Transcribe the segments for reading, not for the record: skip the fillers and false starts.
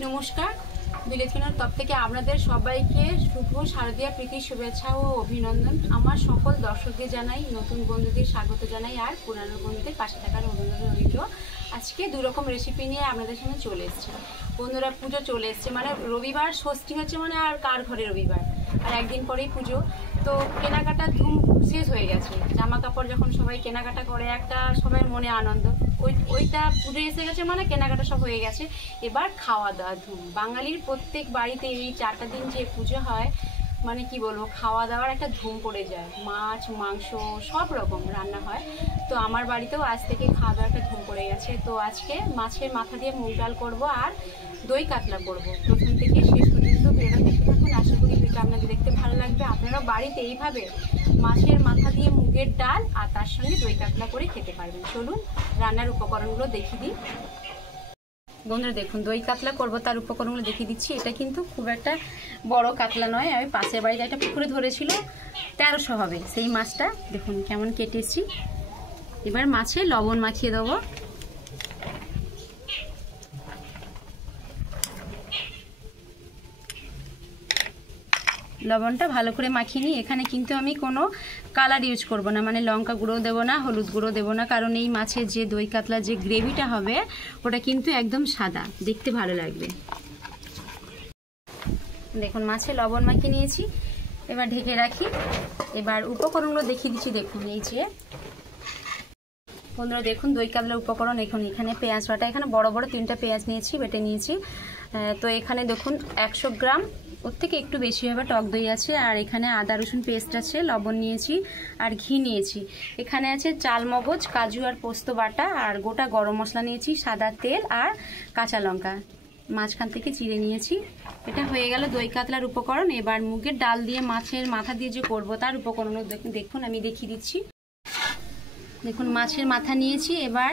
নমস্কার, বিলেতিনার তরফ থেকে আপনাদের সবাইকে শুভ শারদীয়া প্রীতির শুভেচ্ছা ও অভিনন্দন। আমার সকল দর্শকদের জানাই, নতুন বন্ধুদের স্বাগত জানাই, আর পুরানো বন্ধুদের পাশে থাকার অনুরোধ রইল। আজকে দুরকম রেসিপি নিয়ে আপনাদের সামনে চলে এসেছি। বন্ধুরা, পুজো চলে এসছে, মানে রবিবার ষষ্ঠী হচ্ছে, মানে আর কার ঘরে রবিবার, আর একদিন পরেই পুজো। তো কেনাকাটার ধুম শেষ হয়ে গেছে। জামা কাপড় যখন সবাই কেনাকাটা করে, একটা সবাই মনে আনন্দ, ওইটা পুজো এসে গেছে, মানে কেনাকাটা সব হয়ে গেছে। এবার খাওয়া দাওয়া ধুম। বাঙালির প্রত্যেক বাড়িতে এই 4টা দিন যে পুজো হয়, মানে কি বলবো, খাওয়া দাওয়ার একটা ধুম পড়ে যায়। মাছ মাংস সব রকম রান্না হয়। তো আমার বাড়িতেও আজ থেকে খাওয়া দাওয়ার একটা ধুম পড়ে গেছে। তো আজকে মাছের মাথা দিয়ে মুগ ডাল করবো আর দই কাতলা করবো। প্রথম থেকে শেষ পর্যন্ত ভিডিওটা দেখতে থাকুন। আশা করি ভিডিওটা আপনাদের দেখতে ভালো লাগবে। আপনারা বাড়িতে এইভাবে মাছের মাথা দিয়ে মুগের ডাল আর তার সঙ্গে দই কাতলা করে খেতে পারবেন। চলুন রান্নার উপকরণগুলো দেখিয়ে দিই। বন্ধুরা দেখুন, দই কাতলা করবো, তার উপকরণগুলো দেখিয়ে দিচ্ছি। এটা কিন্তু খুব একটা বড় কাতলা নয়, আমি পাশের বাড়িতে একটা পুকুরে ধরেছিল, 1300 হবে সেই মাছটা। দেখুন কেমন কেটেছি। এবার মাছে লবণ মাখিয়ে দেবো। লবণটা ভালো করে মাখিয়ে নিই। এখানে কিন্তু আমি কোনো কালার ইউজ করব না, মানে লঙ্কা গুঁড়ো দেবো না, হলুদ গুঁড়ো দেবো না, কারণ এই মাছের যে দই কাতলা যে গ্রেভিটা হবে ওটা কিন্তু একদম সাদা, দেখতে ভালো লাগবে। দেখুন মাছে লবণ মাখিয়ে নিয়েছি, এবার ঢেকে রাখি। এবার উপকরণগুলো দেখিয়ে দিচ্ছি। দেখুন এই যে বন্ধুরা, দেখুন দই কাতলার উপকরণ। এখানে পেঁয়াজ বাটা, এখানে বড় বড় 3টা পেঁয়াজ নিয়েছি, বেটে নিয়েছি। তো এখানে দেখুন 100 গ্রাম, ওর থেকে একটু বেশি হবে, টক দই আছে। আর এখানে আদা রসুন পেস্ট আছে, লবণ নিয়েছি আর ঘি নিয়েছি। এখানে আছে চালমগজ, কাজু আর পোস্ত বাটা, আর গোটা গরম মশলা নিয়েছি, সাদা তেল আর কাঁচা লঙ্কা মাঝখান থেকে চিড়ে নিয়েছি। এটা হয়ে গেল দই কাতলার উপকরণ। এবার মুগের ডাল দিয়ে মাছের মাথা দিয়ে যে করবো তার উপকরণ দেখুন, আমি দেখিয়ে দিচ্ছি। দেখুন মাছের মাথা নিয়েছি। এবার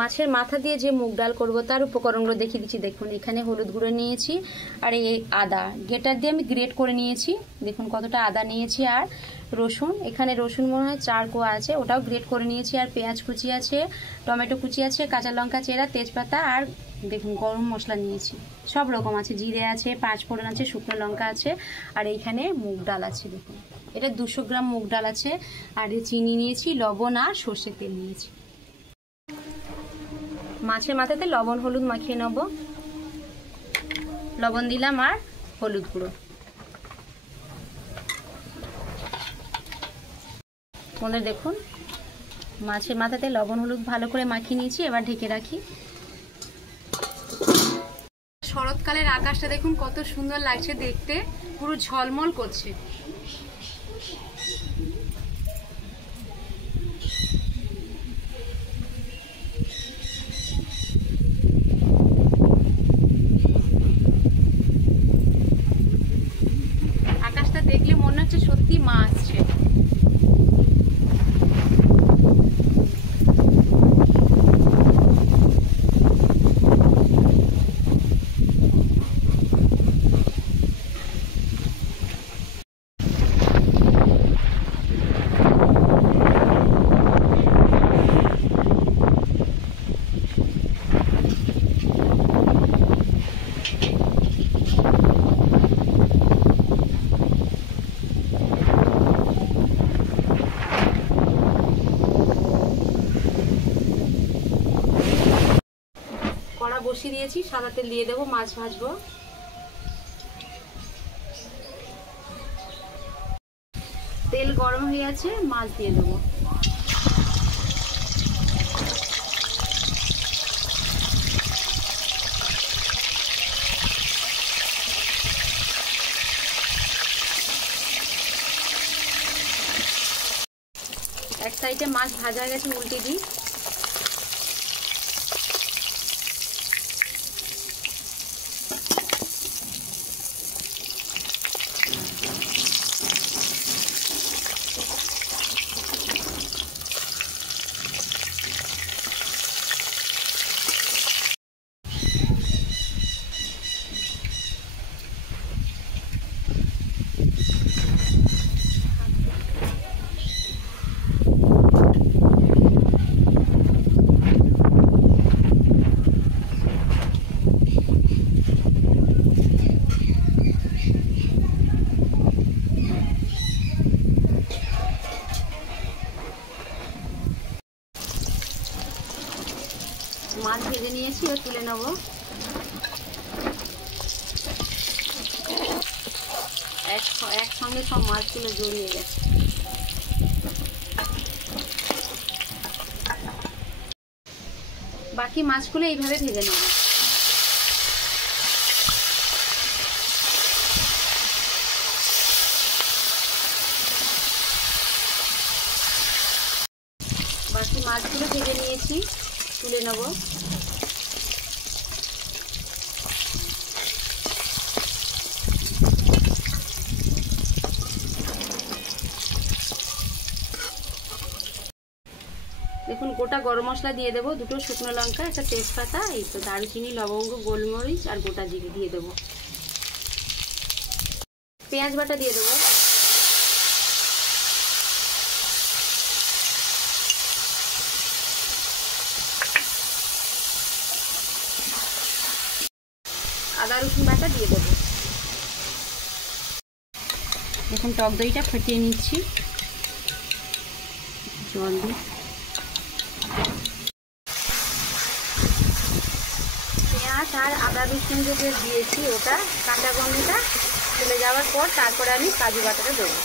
মাছের মাথা দিয়ে যে মুগ ডাল করবো তার উপকরণগুলো দেখিয়ে দিচ্ছি। দেখুন এখানে হলুদ গুঁড়ো নিয়েছি, আর এই আদা গ্রেটার দিয়ে আমি গ্রেট করে নিয়েছি। দেখুন কতটা আদা নিয়েছি। আর রসুন, এখানে রসুন মনে হয় 4 কোয়া আছে, ওটাও গ্রেট করে নিয়েছি। আর পেঁয়াজ কুচি আছে, টমেটো কুচি আছে, কাঁচা লঙ্কা চেরা, তেজপাতা, আর দেখুন গরম মশলা নিয়েছি, সব রকম আছে, জিরে আছে, 5 ফোড়ন আছে, শুকনো লঙ্কা আছে, আর এইখানে মুগ ডাল আছে। দেখুন এটা 200 গ্রাম মুগ ডাল আছে। আর চিনি নিয়েছি, লবণ আর সর্ষের তেল নিয়েছি। মাছের মাথাতে লবণ হলুদ মাখিয়ে নেব। লবণ দিলাম আর হলুদ গুঁড়ো। মনে দেখুন মাছের মাথাতে লবণ হলুদ ভালো করে মাখিয়ে নিয়েছি। এবার ঢেকে রাখি। শরৎকালের আকাশটা দেখুন কত সুন্দর লাগছে দেখতে, পুরো ঝলমল করছে। আকাশটা দেখলে মনে হচ্ছে সত্যি মা আসছে। কড়া বসিয়ে দিয়েছি, সাদা তেল দিয়ে দেবো, মাছ ভাজবো। তেল গরম হয়ে আছে, মাছ দিয়ে দেবো। এক সাইডে মাছ ভাজা হয়ে গেছে, উল্টে দিই। মাছটা তুলে নেব। একসঙ্গে সব মাছগুলো জড়িয়ে গেছে। বাকি মাছগুলো এইভাবে ভেজে নেব। বাকি মাছগুলো ভেজে নিয়েছি, তুলে নেব। দেখুন গোটা গরম মশলা দিয়ে দেবো, 2টো শুকনো লঙ্কা, একটা তেজপাতা, এই তো দারুচিনি, লবঙ্গ, গোলমরিচ আর গোটা জিরে দিয়ে দেবো। পেঁয়াজ বাটা দিয়ে দেবো। আদা রসুন বাটা দিয়ে দেবো। দেখুন টক দইটা ফেটিয়ে নিচ্ছি জল দিয়ে। পেঁয়াজ আর আদা রসুন যে দিয়েছি ওটা কাঁচা গন্ধটা চলে যাওয়ার পর তারপরে আমি কাজু বাটাটা দেবো।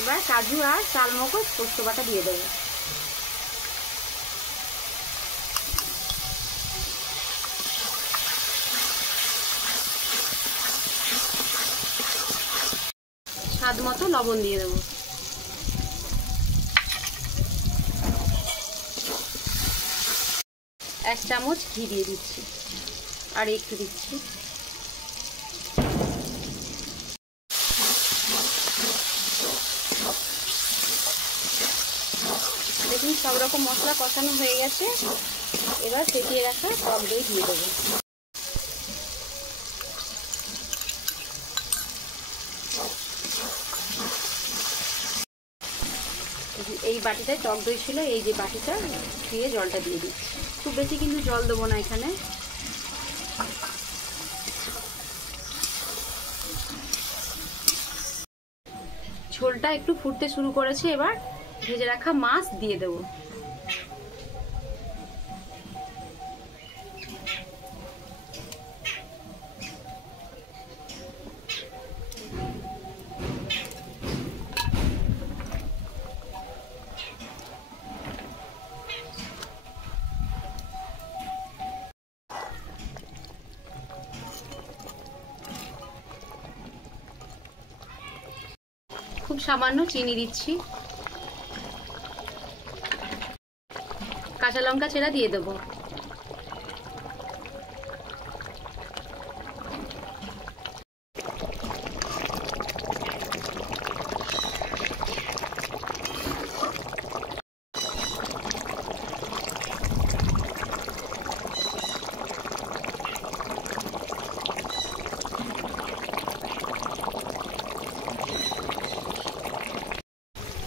এবার কাজু আর চালমগজ পোস্ত বাটা দিয়ে দেবো। স্বাদ মতো লবণ দিয়ে দেবো। এক চামচ ঘি দিয়ে দিচ্ছি আর একটু দিচ্ছি। দেখুন সব রকম মশলা কষানো হয়ে গেছে। এবার ফেটিয়ে রাখা টক দই দিয়ে দেবো। এই বাটিটায় টক দই ছিল, এই যে বাটিটা দিয়ে জলটা দিয়ে দিচ্ছি। খুব বেশি কিন্তু জল দেবো না এখানে। ঝোলটা একটু ফুটতে শুরু করেছে, এবার ভেজে রাখা মাছ দিয়ে দেবো। খুব সামান্য চিনি দিচ্ছি। কাঁচা লঙ্কা চেরা দিয়ে দেবো।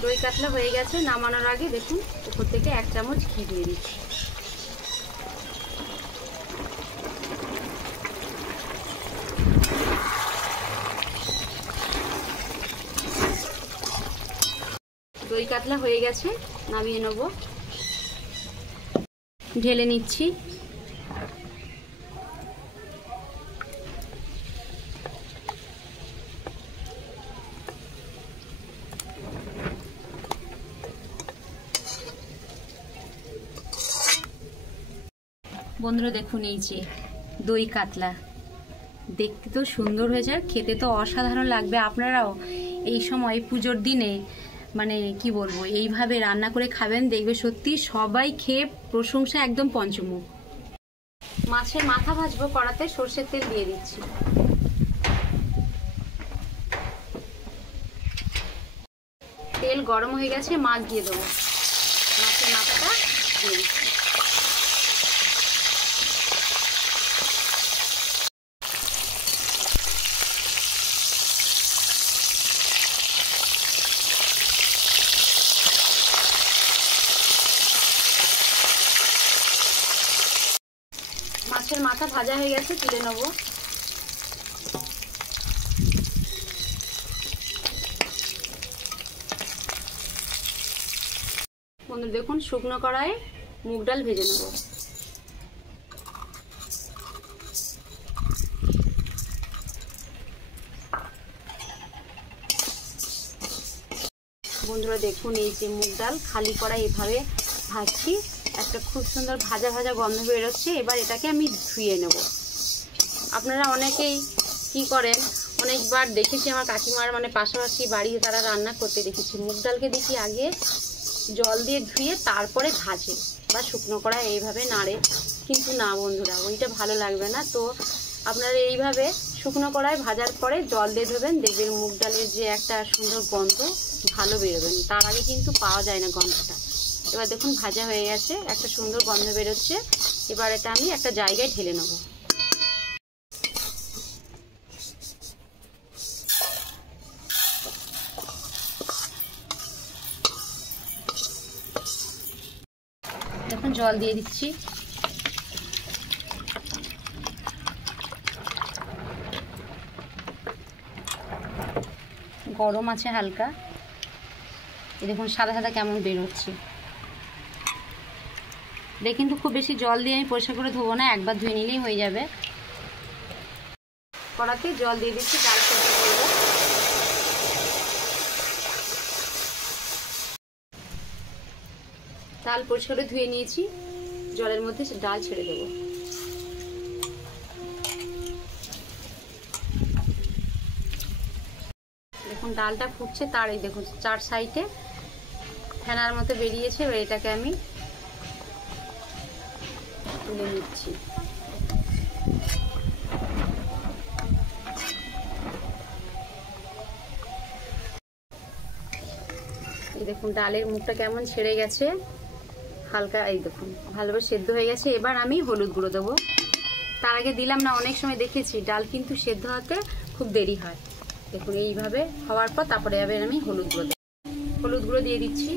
দই কাতলা হয়ে গেছে, নামানোর আগে দেখুন উপর থেকে 1 চামচ ঘি দিয়ে দিচ্ছি। দই কাতলা হয়ে গেছে, নামিয়ে নেব। ঢেলে নিচ্ছি। বন্ধুরা দেখুন এই যে দই কাতলা, দেখতে তো সুন্দর হয়েছে আর খেতে তো অসাধারণ লাগবে। আপনারাও এই সময় পুজোর দিনে মানে কি বলবো এইভাবে রান্না করে খাবেন, দেখবে সত্যি সবাই খেয়ে প্রশংসা একদম পঞ্চমুখ। মাছের মাথা ভাজবো, কড়াতে সরষের তেল দিয়ে দিচ্ছি। তেল গরম হয়ে গেছে, মাছ দিয়ে দেবো। মাছের মাথাটা দিয়ে দিচ্ছি। মাছের মাথা ভাজা হয়ে গেছে, তুলে নেব। বন্ধুরা দেখুন শুকনো কড়াইয়ে মুগ ডাল ভেজে নেব। বন্ধুরা দেখুন, এই যে মুগ ডাল খালি কড়াই এভাবে ভাজছি, একটা খুব সুন্দর ভাজা ভাজা গন্ধ বেরোচ্ছে। এবার এটাকে আমি ধুয়ে নেব। আপনারা অনেকেই কি করেন, অনেকবার দেখেছি আমার কাকিমার মানে পাশাপাশি বাড়ি তারা রান্না করতে দেখেছি, মুগ ডালকে দেখি আগে জল দিয়ে ধুয়ে তারপরে ভাজে বা শুকনো কড়ায় এইভাবে নাড়ে, কিন্তু না বন্ধুরা, ওইটা ভালো লাগবে না। তো আপনারা এইভাবে শুকনো কড়ায় ভাজার পরে জল দিয়ে ধোবেন, দেখবেন মুগ ডালের যে একটা সুন্দর গন্ধ ভালো বেরোবেন। তার আগে কিন্তু পাওয়া যায় না গন্ধটা। এবার দেখুন ভাজা হয়ে গেছে, একটা সুন্দর গন্ধ বেরোচ্ছে। এবার এটা আমি একটা জায়গায় ঢেলে নেব। দেখুন জল দিয়ে দিচ্ছি। গরম আছে হালকা, এই দেখুন সাদা সাদা কেমন বেরোচ্ছে। এটা কিন্তু খুব বেশি জল দিয়ে আমি পরিষ্কার করে ধোবো না, একবার ধুয়ে নিলেই হয়ে যাবে। কড়াতে জল দিয়ে দিচ্ছি, ডাল সেদ্ধ করব। ডাল পরিষ্কার করে ধুয়ে নিয়েছি, জলের মধ্যে ডাল ছেড়ে দেবো। দেখুন ডালটা ফুটছে, তার এই দেখুন চার সাইডে ফেনার মতো বেরিয়েছে। এবার এটাকে আমি তুলে নিচ্ছি। এই দেখুন ডালের মুখটা কেমন ছেড়ে গেছে, হালকা এই দেখুন ভালোভাবে সেদ্ধ হয়ে গেছে। এবার আমি হলুদ গুঁড়ো দেবো। তার আগে দিলাম না, অনেক সময় দেখেছি ডাল কিন্তু সেদ্ধ হতে খুব দেরি হয়। দেখুন এইভাবে হওয়ার পর তারপরে এবার আমি হলুদ গুঁড়ো দেবো। হলুদ গুঁড়ো দিয়ে দিচ্ছি।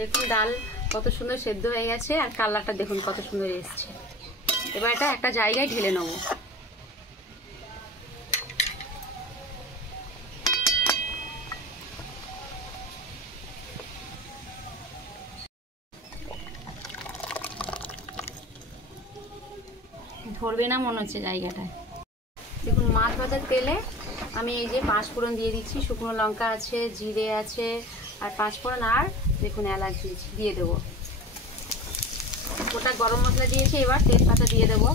দেখুন ডাল কত সুন্দর সেদ্ধ হয়ে গেছে, আর কালারটা দেখুন কত সুন্দর এসছে। এবার এটা একটা জায়গায় ঢেলে নেব। ধরবে না মনে হচ্ছে জায়গাটায়। দেখুন মাছ ভাজার তেলে আমি এই যে পাঁচফোড়ন দিয়ে দিচ্ছি, শুকনো লঙ্কা আছে, জিরে আছে, আর পাঁচফোড়ন, আর দেখুন এলাচ দিয়ে দেবো। গোটা গরম মশলা দিয়েছি, এবার তেজপাতা দিয়ে দেবো।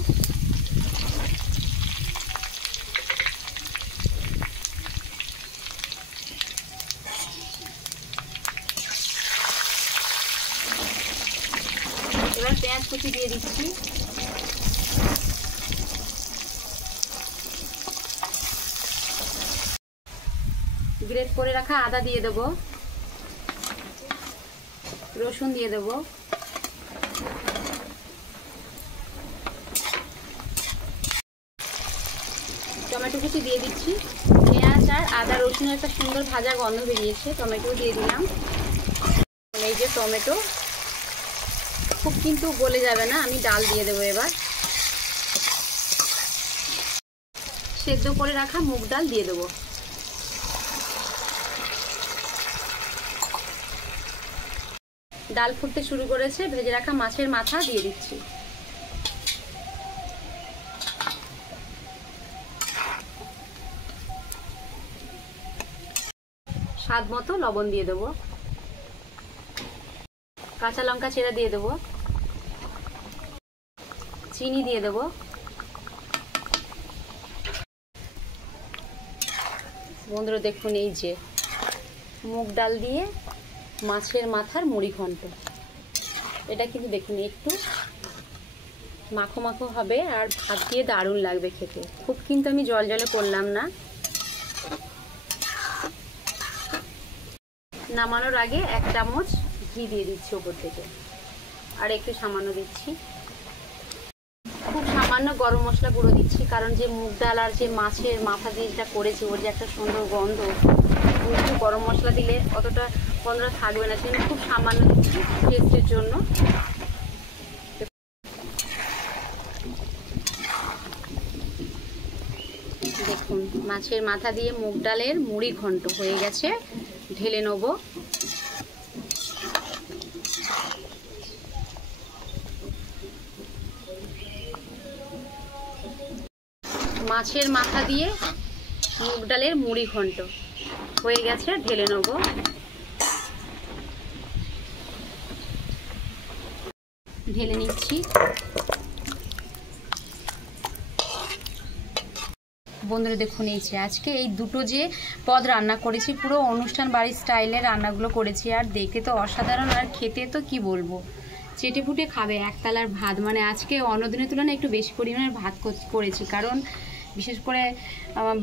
এবার পেঁয়াজ কুচি দিয়ে দিচ্ছি। গ্রেট করে রাখা আদা দিয়ে দেবো, রসুন দিয়ে দেবো, টমেটো কুচি দিয়ে দিচ্ছি। পেঁয়াজ আর আদা রসুনের একটা সুন্দর ভাজা গন্ধ বেরিয়েছে, টমেটো দিয়ে দিলাম। এই যে টমেটো খুব কিন্তু গলে যাবে না, আমি ডাল দিয়ে দেবো। এবার সেদ্ধ করে রাখা মুগ ডাল দিয়ে দেবো। ডাল ফুটতে শুরু করেছে, ভেজে রাখা মাছের মাথা দিয়ে দিচ্ছি। স্বাদ মতো লবণ দিয়ে দেবো, কাঁচা লঙ্কা চেরা দিয়ে দেবো, চিনি দিয়ে দেবো। বন্ধুরা দেখুন এই যে মুগ ডাল দিয়ে মাছের মাথার মুড়ি ঘন্ট, এটা কিন্তু দেখুন একটু মাখো মাখো হবে, আর ভাত দিয়ে দারুণ লাগবে খেতে। খুব কিন্তু আমি জল জলে করলাম না। নামানোর আগে 1 চামচ ঘি দিয়ে দিচ্ছি ওপর থেকে, আর একটু সামান্য দিচ্ছি। খুব সামান্য গরম মশলা গুঁড়ো দিচ্ছি, কারণ যে মুগ ডাল আর যে মাছের মাথা দিয়ে যেটা করেছি ওর যে একটা সুন্দর গন্ধ, একটু গরম মশলা দিলে অতটা গন্ধটা থাকবে না, সেজন্য খুব সামান্য দিচ্ছি টেস্টের জন্য। দেখুন মাছের মাথা দিয়ে মুগ ডালের মুড়ি ঘন্ট হয়ে গেছে, ঢেলে নেব। মাছের মাথা দিয়ে মুগ ডালের মুড়ি ঘন্ট হয়ে গেছে, ঢেলে নেবো। ঢেলে নিচ্ছি। বন্ধুরা দেখুন, আজকে এই দুটো যে পদ রান্না করেছি, পুরো অনুষ্ঠান বাড়ির স্টাইলের রান্নাগুলো করেছি, আর দেখতে তো অসাধারণ, আর খেতে তো কি বলবো, চেটে ফুটে খাবে একতলার ভাত। মানে আজকে অন্যদিনের তুলনায় একটু বেশি পরিমাণের ভাত করেছি, কারণ বিশেষ করে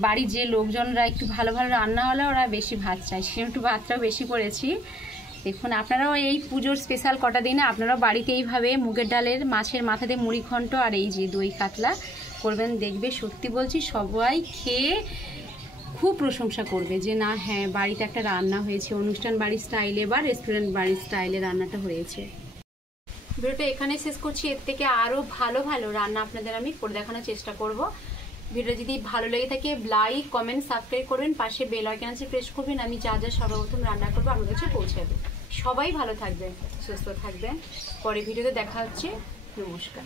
বাড়ির যে লোকজনরা একটু ভালো ভালো রান্না হলে ওরা বেশি ভাত চায়, সে একটু ভাতটাও বেশি করেছি। দেখুন, আপনারাও এই পুজোর স্পেশাল কটা দিনে আপনারাও বাড়িতে এইভাবে মুগের ডালের মাছের মাথা দিয়ে মুড়ি ঘন্ট আর এই যে দই কাতলা করবেন, দেখবে সত্যি বলছি সবাই খেয়ে খুব প্রশংসা করবে যে না হ্যাঁ, বাড়িতে একটা রান্না হয়েছে, অনুষ্ঠান বাড়ির স্টাইলে বা রেস্টুরেন্ট বাড়ির স্টাইলে রান্নাটা হয়েছে। ভিডিওটা এখানে শেষ করছি। এর থেকে আরও ভালো ভালো রান্না আপনাদের আমি করে দেখানোর চেষ্টা করব। ভিডিও যদি ভালো লেগে থাকে লাইক কমেন্ট সাবস্ক্রাইব করবেন, পাশে বেল আইকন আছে প্রেস করবেন। আমি যা যা সর্বপ্রথম রান্না করবো আপনার কাছে পৌঁছে দেবো। সবাই ভালো থাকবেন, সুস্থ থাকবেন। পরে ভিডিওতে দেখা হচ্ছে। নমস্কার।